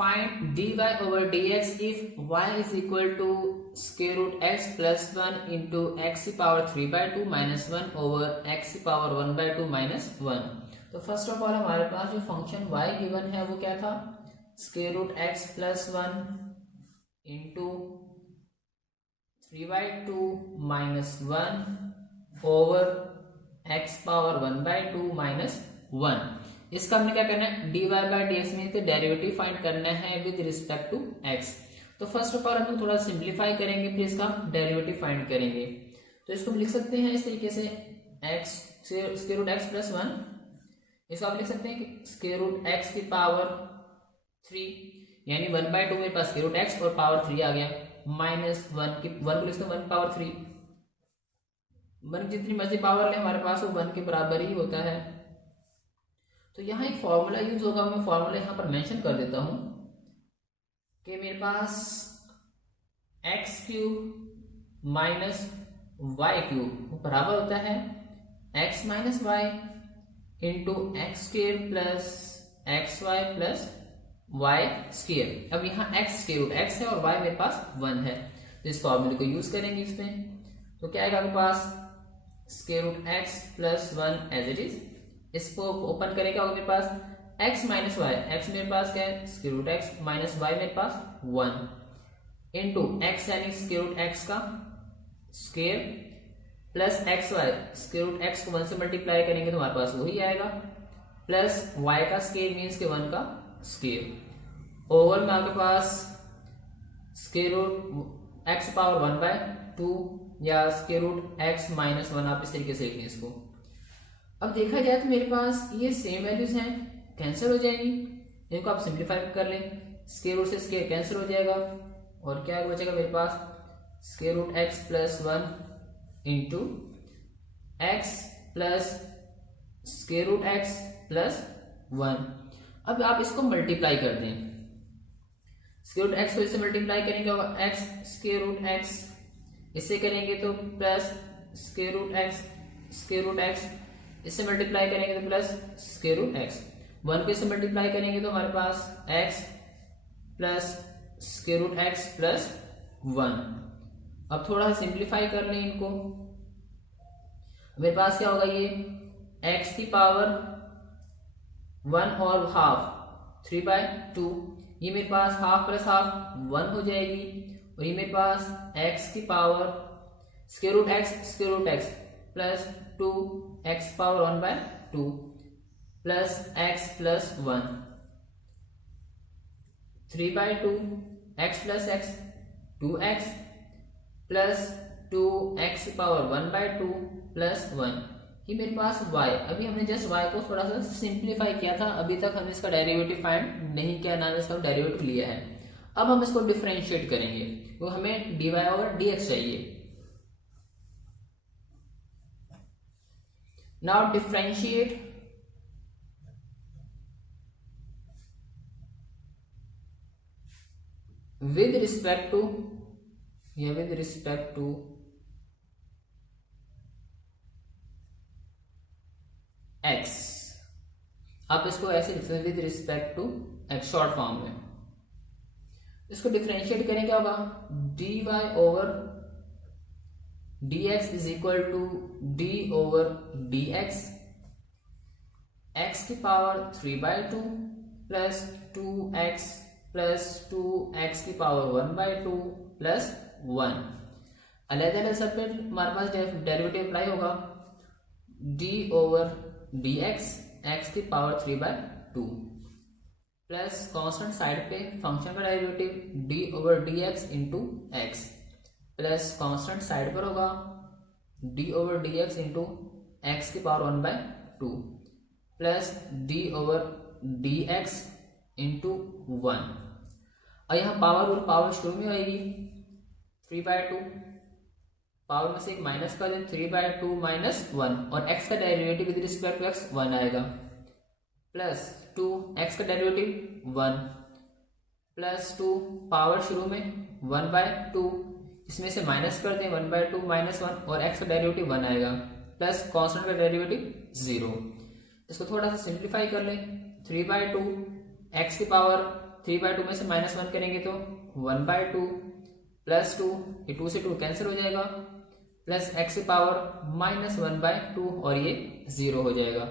Find dy over dx if y is equal to square root x plus 1 into x की power 3/2 minus 1 over x की power 1/2 minus 1। तो first of all हमारे पास जो function y given है वो क्या था, square root x plus 1 into 3/2 minus 1 over x power 1/2 minus 1। इसका हमने क्या करना है, dy बाई डी एक्स में तो डेरिवेटिव फाइंड करना है विद रिस्पेक्ट टू x। तो फर्स्ट ऑफ ऑल हम थोड़ा सिंप्लीफाई करेंगे, फिर इसका डेरिवेटिव फाइंड करेंगे। तो इसको हम लिख सकते हैं इस तरीके से x square root x plus 1, इसको आप लिख सकते हैं कि स्क्वायर रूट x की पावर 3 यानी 1/2 मेरे पास स्क्वायर रूट x और पावर 3 आ गया, माइनस 1 की 1 को लिखते हैं 1 पावर 3। 1 जितनी मर्जी पावर ले हमारे पास वो 1 के बराबर ही होता है। तो यहाँ एक फॉर्मूला यूज होगा, मैं फॉर्मूला यहाँ पर मेंशन कर देता हूं कि मेरे पास x cube minus y cube बराबर होता है x minus y into x square plus x y plus y square. अब यहाँ एक्स स्क्वेयर रूट एक्स है और वाई मेरे पास 1 है, तो इस फॉर्मूले को यूज करेंगे इसमें। तो क्या आएगा आपके पास square root x plus 1 as it is. इसको ओपन करेगा मेरे पास x माइनस वाई, एक्स मेरे पास क्या है square root x minus y मेरे पास 1 इंटू एक्स यानी स्क्वायर रूट एक्स का square plus x y, square root x को 1 से मल्टीप्लाई करेंगे तो हमारे पास वही आएगा, प्लस y का स्क्वायर मीन्स के 1 का स्क्वायर ओवर में आपके पास स्क्वायर रूट एक्स पावर 1/2 या स्क्वायर रूट एक्स माइनस 1, आप इस तरीके से लिखें इसको। अब देखा जाए तो मेरे पास ये सेम वैल्यूज हैं, कैंसिल हो जाएंगी, इनको आप सिंप्लीफाई कर लें, स्क्वायर रूट से स्क्वायर कैंसिल हो जाएगा और क्या बचेगा मेरे पास square root x plus 1 into x plus square root x plus 1। अब आप इसको मल्टीप्लाई कर दें, स्क्वायर रूट एक्स को इससे मल्टीप्लाई करेंगे होगा एक्स स्क्वायर रूट एक्स, इससे करेंगे तो plus square root x, square root x इससे मल्टीप्लाई करेंगे तो प्लस स्क्वायर रूट एक्स, 1 को इससे मल्टीप्लाई करेंगे तो हमारे पास x plus square root x plus 1। अब थोड़ा सा सिंप्लीफाई कर लें इनको, मेरे पास क्या होगा ये x की पावर 1 और हाफ 3/2, ये मेरे पास हाफ प्लस हाफ 1 हो जाएगी, और ये मेरे पास x की power square root x plus 2x power 1/2 plus x plus 1 3/2 x plus x 2x plus 2x power 1/2 plus 1, ये मेरे पास y। अभी हमने जस्ट y को थोड़ा सा सिंप्लीफाई किया था, अभी तक हमने इसका डेरिवेटिव फाइंड नहीं किया, ना इसका डेरिवेटिव लिया है। अब हम इसको डिफरेंशिएट करेंगे, तो हमें dy ओवर dx चाहिए। Now differentiate with respect to x। आप इसको ऐसे लिख सकते हैं with respect to x short form में। इसको डिफरेंशिएट करें क्या होगा, dy over dx is equal to d over dx, x की power 3/2 plus 2x plus 2x की पावर 1/2 प्लस 1। अलग अलग सब पे हमारे पास डेरिवेटिव अप्लाई होगा, d ओवर dx x की पावर 3/2 प्लस कांस्टेंट साइड पे फंक्शन का derivative d over dx into x plus constant side पर होगा d over dx into x की power 1/2 plus d over dx into 1। और यहाँ power शुरू में आएगी 3/2, पावर में से एक माइनस कर दें 3/2 माइनस 1, और x का derivative with respect to x 1 आएगा, प्लस 2 x का डेरिवेटिव 1 प्लस 2 पावर शुरू में 1/2, इसमें से माइनस कर दें 1/2 माइनस 1 और x का डेरिवेटिव 1 आएगा, प्लस कांस्टेंट का डेरिवेटिव 0। इसको थोड़ा सा सिंप्लीफाई कर लें, 3/2 x की पावर 3/2 में से -1 करेंगे तो 1/2 प्लस 2, ये 2 से 2 कैंसिल हो जाएगा, प्लस x की पावर -1/2 और ये 0 हो जाएगा।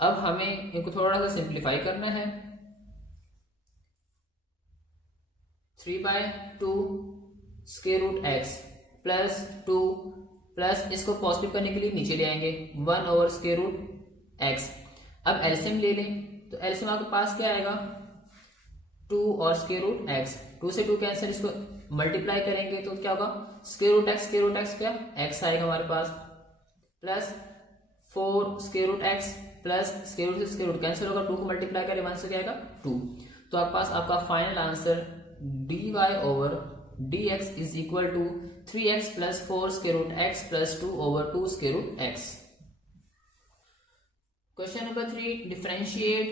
अब हमें इनको थोड़ा सा सिंप्लीफाई करना है। 3/2 square root x plus 2 plus इसको पॉजिटिव करने के लिए नीचे ले आएंगे 1 ओवर स्क्वायर रूट x। अब एलसीएम ले लें तो एलसीएम आपके पास क्या आएगा 2 और स्क्वायर रूट x, 2 से 2 कैंसिल, इसको मल्टीप्लाई करेंगे तो क्या होगा स्क्वायर रूट x क्या x आएगा हमारे पास, plus 4 square root x plus square root से स्क्वायर रूट कैंसिल होगा, 2 को मल्टीप्लाई करें 1 से क्या आएगा 2। तो आपके पास आपका final answer dy over dx is equal to 3x plus 4 square root x plus 2 over 2 square root x। Question number 3, differentiate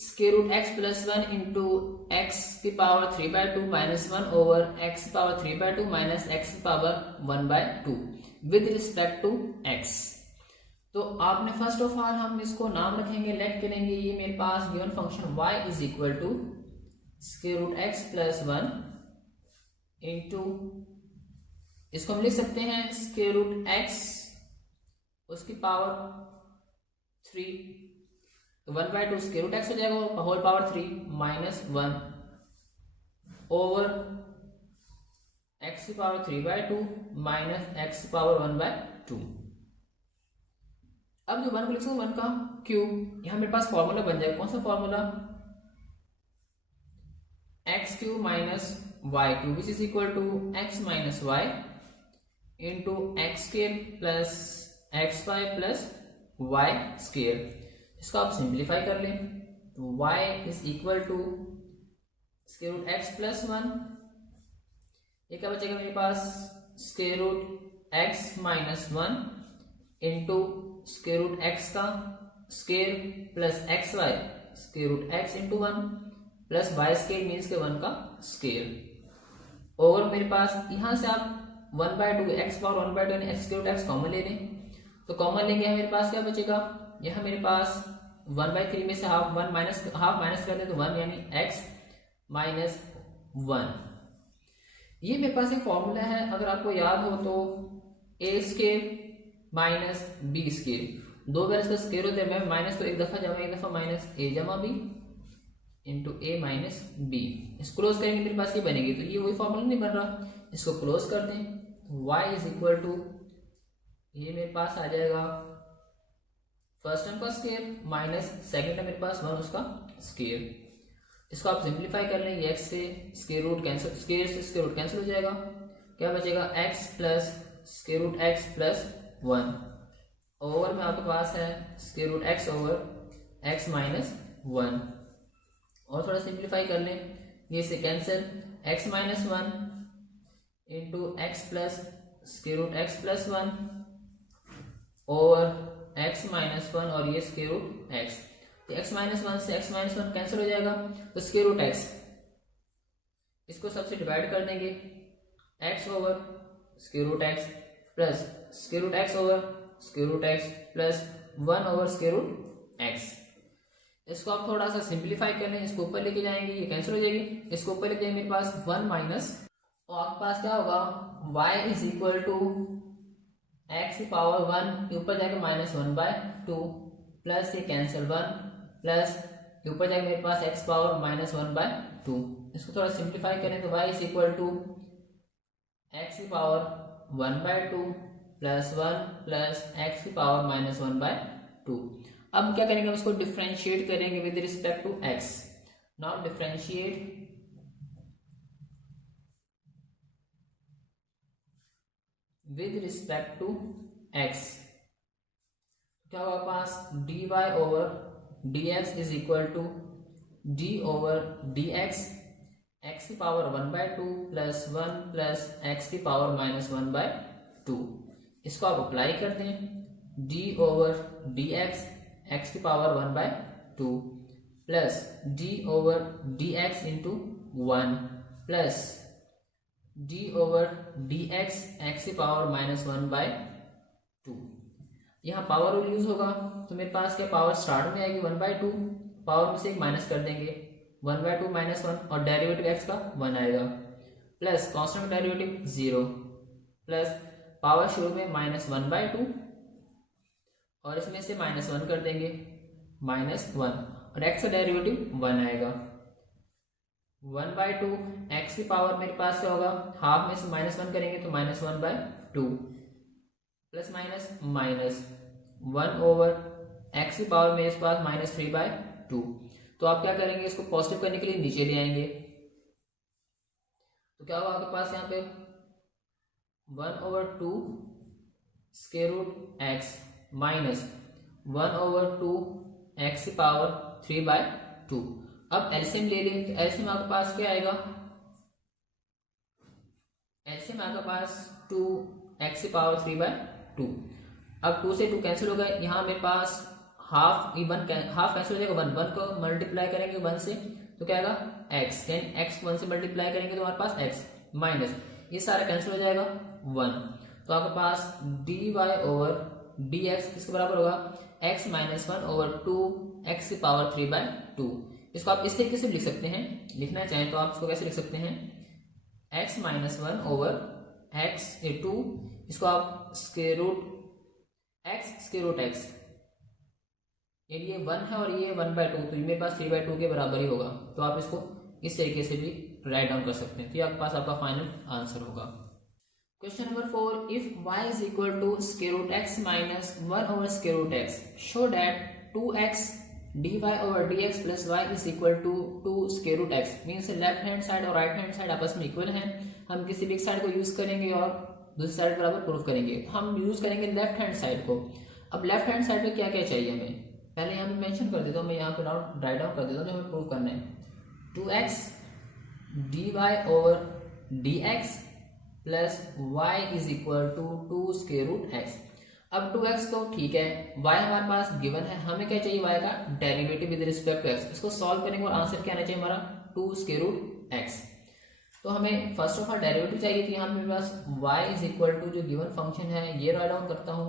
square root x plus 1 into x की पावर 3/2 माइनस 1 ओवर x की power 3/2 minus x की power 1/2 with respect to x। तो आपने first of all हम इसको नाम रखेंगे, late करेंगे ये मेरे पास given function y is equal to square root x plus 1 into, इसको हम लिख सकते हैं स्क्वायर रूट x उसकी पावर 3, 1/2 स्क्वायर रूट x हो जाएगा whole power 3 minus 1 over x की पावर 3/2 माइनस x की पावर 1/2। अब जो 1 को लिख सकते 1 का क्यूब, यहां मेरे पास फॉर्मूला बन जाएगा, कौन सा formula x cube minus y cube which is equal to x minus y into x square plus x y plus y square. इसको आप सिंप्लीफाई कर लें तो y is equal to square root x plus 1, ये क्या बचेगा मेरे पास square root x minus 1 into square root x का square plus x y square root x into 1 plus y square means के 1 का स्क्वायर ओवर मेरे पास यहां से आप 1/2 x पावर 1/2 यानी x square root x common ले लें तो कॉमन लेंगे मेरे पास क्या बचेगा, यहां मेरे पास 1/3 में से हाफ माइनस कर दे तो 1 यानी x माइनस 1। ये मेरे पास एक फॉर्मूला है, अगर आपको याद हो तो a square minus b square, दो बार इसका स्क्वायर होता है, मैं माइनस तो एक दफा जमा एक दफा माइनस a जमा b इंटू ए माइनस बी। इसको क्लोज करेंगे मेरे पास ये बनेगी, तो ये वही फॉर्मूला नहीं बन रहा, इसको क्लोज कर दें y इज इक्वल टू ये मेरे पास आ जाएगा फर्स्ट टर्म का स्क्वायर माइनस सेकंड टर्म मेरे पास 1 उसका स्क्वायर। इसको आप सिंप्लीफाई कर लें, x से स्क्वायर रूट कैंसिल, स्क्वायर से स्क्वायर रूट कैंसिल हो जाएगा, क्या बचेगा x plus square root x plus 1 over में आपके पास है square root x over x minus 1। और थोड़ा सिंप्लीफाई कर लें, ये से cancel x minus 1 into x plus square root x plus 1 over x minus 1 और ये स्क्वायर रूट x, तो x माइनस 1 से x माइनस 1 कैंसिल हो जाएगा तो स्क्वायर रूट x, इसको सबसे डिवाइड कर देंगे x over square root x plus square root x over square root x plus 1 over square root x। इसको आप थोड़ा सा सिंप्लीफाई कर लें, इसको ऊपर लेके जाएंगे ये कैंसिल हो जाएगी, इसको ऊपर लेके जाएंगे मेरे पास 1 माइनस, और आपके पास क्या होगा y is equal to x की पावर 1 ऊपर जाएगा माइनस 1/2 प्लस ये कैंसिल 1 प्लस ऊपर जाएगा मेरे पास x पावर माइनस 1/2। इसको थोड़ा सिंप्लीफाई करें तो y is equal to x की पावर 1/2 प्लस 1 प्लस एक्स की पावर माइनस 1/2। अब क्या करेंगे, हम इसको डिफरेंशिएट करेंगे with respect to x। Now differentiate with respect to x, क्या होगा पास dy over dx is equal to d over dx x की पावर 1/2 प्लस 1 प्लस x की पावर माइनस 1/2। इसको आप अप्लाई कर दें d ओवर dx x की power 1/2 plus d over dx into 1 plus d over dx x की power minus 1/2। यहाँ power rule use होगा तो मेरे पास क्या पावर स्टार्ट में आएगी 1/2, पावर में से एक माइनस कर देंगे 1/2 माइनस 1 और डेरिवेटिव एक्स का 1 आएगा, plus constant derivative 0, plus power शुरू में -1/2 और इसमें से -1 कर देंगे, -1 और एक्स का डेरिवेटिव 1 आएगा। 1/2 एक्स की पावर मेरे पास क्या होगा, हाफ में से -1 करेंगे तो -1/2 प्लस माइनस 1 ओवर एक्स की पावर मेरे पास -3/2। तो आप क्या करेंगे, इसको पॉजिटिव करने के लिए नीचे ले आएंगे, तो क्या होगा आपके पास यहाँ पे 1/2 square root x minus 1/2 x की पावर 3/2। अब एलसीएम ले लें, तो एलसीएम आपके पास क्या आएगा, एलसीएम आपके पास 2 एक्स की पावर 3/2। अब 2 से 2 कैंसिल हो गए, यहाँ मेरे पास हाफ कैंसिल हो जाएगा, 1 को मल्टीप्लाई करेंगे 1 से तो क्या आएगा एक्स, यानी एक्स 1 से मल्टीप्लाई करेंगे तो हमारे पास एक्स माइनस ये सारा कैंसिल हो जाएगा 1, तो आपके पास dy ओवर dx किसके बराबर होगा, x -1 ओवर 2 एक्स की पावर 3/2। इसको आप इस तरीके से लिख सकते हैं, लिखना चाहें तो आप इसको कैसे लिख सकते हैं, x -1 ओवर x 2, इसको आप स्क्वायर रूट x, ये 1 है और ये 1/2, तो मेरे पास 3/2 के बराबर ही होगा, तो आप इसको इस तरीके से भी राइट डाउन कर सकते हैं, तो ये आपके पास आपका फाइनल आंसर होगा। Question number 4, if y is equal to square root x minus 1 over square root x, show that 2x dy over dx plus y is equal to 2 square root x, means left hand side और right hand side आपस में equal हैं, हम किसी भी एक side को use करेंगे और दूसरी साइड बराबर प्रूफ करेंगे, तो हम यूज करेंगे लेफ्ट हैंड साइड को। अब लेफ्ट हैंड साइड में क्या क्या चाहिए हमें, पहले यहाँ पे मेंशन कर देता हूँ, मैं यहाँ पे राइट डाउन कर देता हूँ जो हमें प्रूव करना है, 2x dy over dx plus y is equal to 2 square root x। अब 2x तो ठीक है, y हमारे पास गिवन है, हमें क्या चाहिए, y का derivative with respect to x, इसको सॉल्व करेंगे और आंसर क्या आना चाहिए हमारा 2 स्क्वायर रूट x। तो हमें फर्स्ट ऑफ ऑल डेरिवेटिव चाहिए, तो यहाँ पे मेरे पास y इज इक्वल टू जो गिवन फंक्शन है ये राइट डाउन करता हूँ,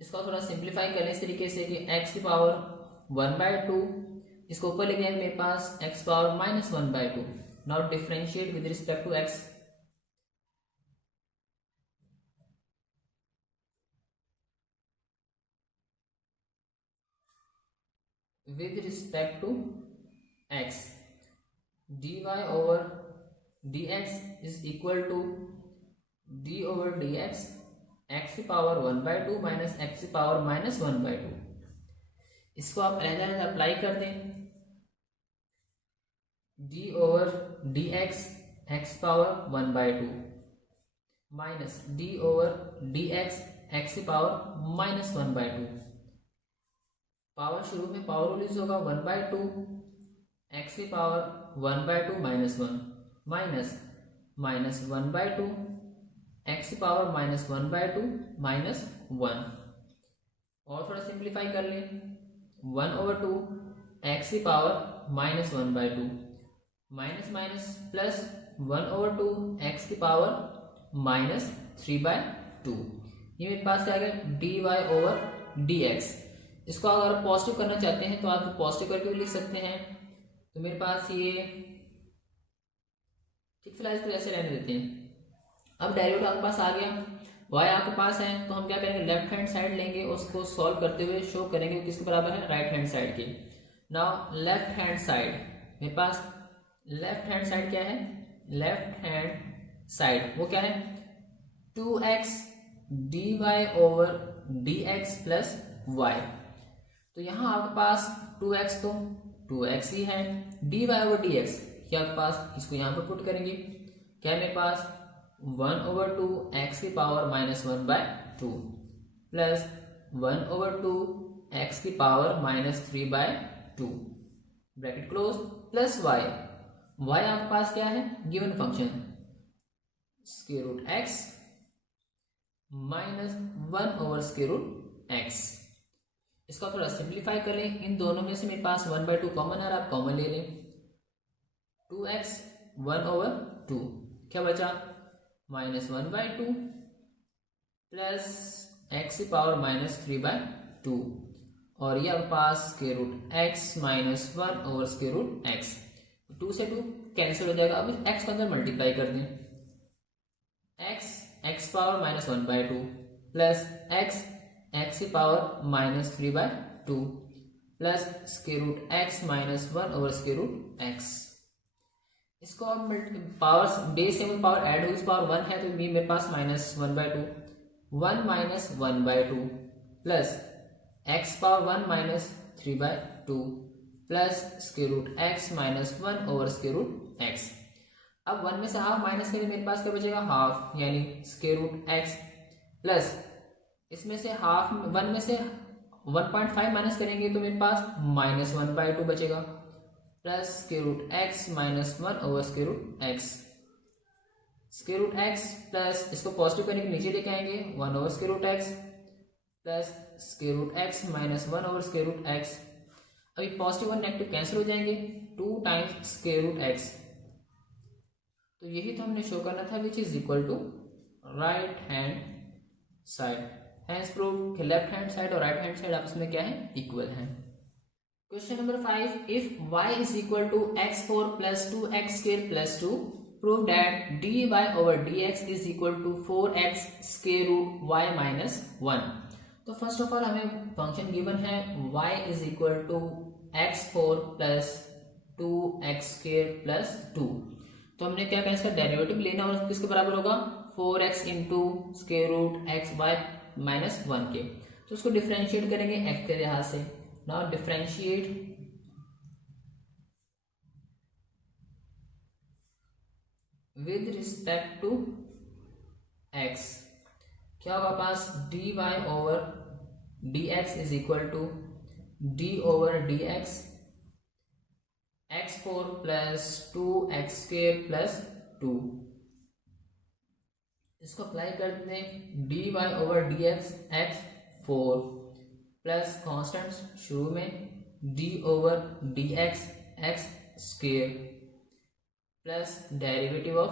इसको थोड़ा सिंप्लीफाई करने इस तरीके से कि x की पावर 1/2, इसको ऊपर ले गए मेरे पास x power -1/2। Now differentiate with respect to x, with respect to x, dy over dx is equal to d over dx x की पावर 1/2 माइनस x की पावर -1/2। इसको आप अलग अप्लाई कर दें, d over dx x power 1/2 minus d over dx x की power -1/2, power शुरू में पावर रूल यूज होगा 1/2 x की पावर 1/2 माइनस 1 माइनस 1/2 x की पावर -1/2 माइनस 1, और थोड़ा सिंप्लीफाई कर लें, 1/2 x की power -1/2 minus minus plus 1/2 x की पावर -3/2, ये मेरे पास क्या आ गया dy ओवर dx। इसको अगर पॉजिटिव करना चाहते हैं तो आप पॉजिटिव करके भी लिख सकते हैं, तो मेरे पास ये ठीक, फिलहाल इसको ऐसे रहने देते हैं। अब डेरिवेटिव आपके पास आ गया, y आपके पास है, तो हम क्या करेंगे लेफ्ट हैंड साइड लेंगे, उसको सॉल्व करते हुए शो करेंगे किसके बराबर है, राइट हैंड साइड के। नाउ लेफ्ट हैंड साइड, मेरे पास लेफ्ट हैंड साइड क्या है, लेफ्ट हैंड साइड वो क्या है 2x dy over dx plus y, तो यहाँ आपके पास 2x तो 2x ही है, dy ओवर dx क्या आपके पास, इसको यहाँ पर पुट करेंगे, क्या है मेरे पास 1/2 x की पावर -1/2 प्लस 1/2 x की power -3/2 bracket close plus y आपके पास क्या है given function square root x minus 1 over square root x। इसका थोड़ा सिंप्लीफाई करें, इन दोनों में से मेरे पास 1/2 कॉमन है, आप कॉमन ले लें, 2x 1/2 क्या बचा -1/2 प्लस x की पावर -3/2 और ये आपके पास square root x minus 1 over square root x. 2 से 2 कैंसिल हो जाएगा। अब एक्स को अंदर मल्टीप्लाई कर दें, x power minus 1/2 plus x की power minus 3/2 plus square root x minus 1 over square root x. इसको अब पावर बेस से पावर ऐड हुई, पावर 1 है तो मेरे पास minus 1/2, 1 minus 1/2 plus x power 1 minus 3/2 plus square root x minus 1 over square root x. अब 1 में से हाफ माइनस करें, मेरे पास क्या बचेगा, हाफ, यानी स्क्वायर रूट एक्स प्लस इसमें से हाफ 1 में से 1.5 माइनस करेंगे तो मेरे पास माइनस 1/2 बचेगा plus square root x minus 1 over square root x. Square root x plus इसको पॉजिटिव करने के नीचे लेके आएंगे 1 over square root x plus square root x minus 1 over square root x. अभी पॉजिटिव और नेगेटिव कैंसिल हो जाएंगे, 2 टाइम्स स्क्वायर रूट एक्स। तो यही तो हमने शो करना था, which is equal to right hand side. Hence prove कि लेफ्ट हैंड साइड और राइट हैंड साइड आपस में क्या है, इक्वल है। Question number 5, if y is equal to x4 plus 2x square plus 2 prove that dy over dx is equal to 4x square root y minus 1। तो first of all हमें function given है y is equal to x4 plus 2x square plus 2। तो हमने क्या करना, इसका derivative लेना और किसके बराबर होगा, 4x into square root x y minus 1 के। तो उसको डिफ्रेंशिएट करेंगे x के लिहाज से। Now differentiate with respect to x, क्या होगा पास, dy over dx is equal to d over dx x4 plus 2x square plus 2। इसको अप्लाई करते हैं, dy over dx x4 plus constant शुरू में d over dx x square plus derivative of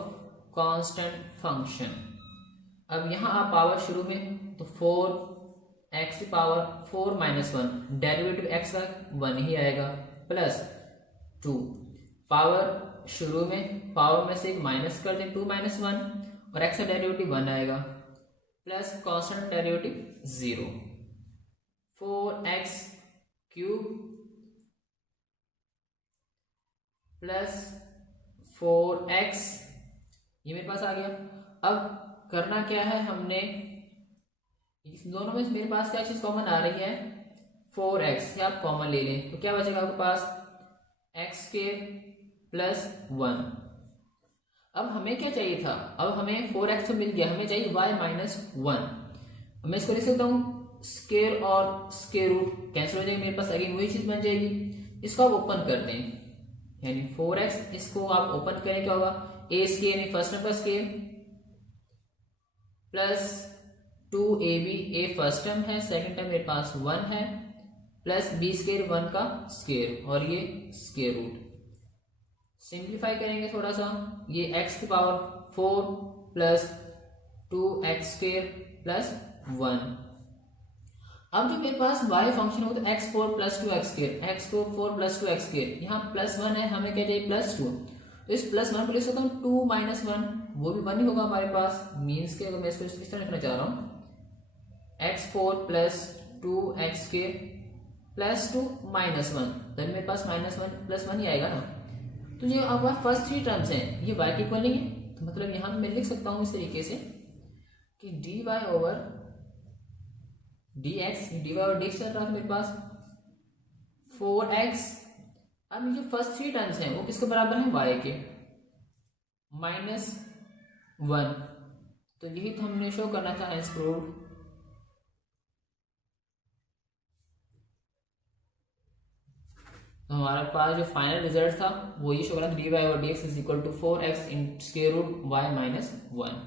constant function. अब यहां आप power शुरू में तो 4x की पावर 4 माइनस 1, डेरिवेटिव x का 1 ही आएगा प्लस 2, पावर शुरू में पावर में से एक माइनस कर दें 2 माइनस 1 और x का डेरिवेटिव 1 आएगा plus constant derivative 0, 4x cube plus 4x, ये मेरे पास आ गया। अब करना क्या है, हमने इस दोनों में मेरे पास क्या चीज कॉमन आ रही है, 4x, या आप कॉमन ले लें तो क्या बचेगा आपके पास, x स्क्वायर प्लस 1। अब हमें क्या चाहिए था, अब हमें 4x तो मिल गया, हमें चाहिए y माइनस 1। मैं इसको लिख सकता हूँ स्क्वायर और स्क्वायर रूट कैंसिल हो जाएगी, मेरे पास अगेन वही चीज बन जाएगी। इसको आप ओपन कर दें, यानी 4x, इसको आप ओपन करें, क्या होगा, a स्क्वायर यानी फर्स्ट टर्म का square plus 2ab, a first term है, सेकंड टर्म मेरे पास 1 है, प्लस b स्क्वायर 1 का स्क्वायर और ये स्क्वायर रूट। सिंप्लीफाई करेंगे थोड़ा सा, ये x की power 4 plus 2x square plus 1। अब जो मेरे पास y फंक्शन हो तो x4 plus 2x square, x4 plus 2x square, यहाँ प्लस 1 है, हमें क्या चाहिए प्लस 2। तो इस प्लस 1 को लिख सकता हूँ 2 माइनस 1, वो भी 1 ही होगा हमारे पास, मीन्स के अगर मैं इसको इस तरह लिखना चाह रहा हूँ x4 plus 2x square plus 2 minus 1, तब मेरे पास माइनस 1 प्लस 1 ही आएगा ना। तो ये आपके पास फर्स्ट 3 टर्म्स हैं, ये y के इक्वल नहीं है, तो मतलब यहाँ मैं लिख सकता हूँ इस तरीके से कि dy over dx, dy over dx चल रहा था मेरे पास 4x। अब ये जो फर्स्ट 3 टर्म्स हैं वो किसके बराबर हैं, y के, माइनस 1। तो यही तो हमने शो करना था, हेंस प्रूव्ड। तो हमारे पास जो फाइनल रिजल्ट था वो ये शो करना था, dy over dx is equal to 4x in square root y minus 1।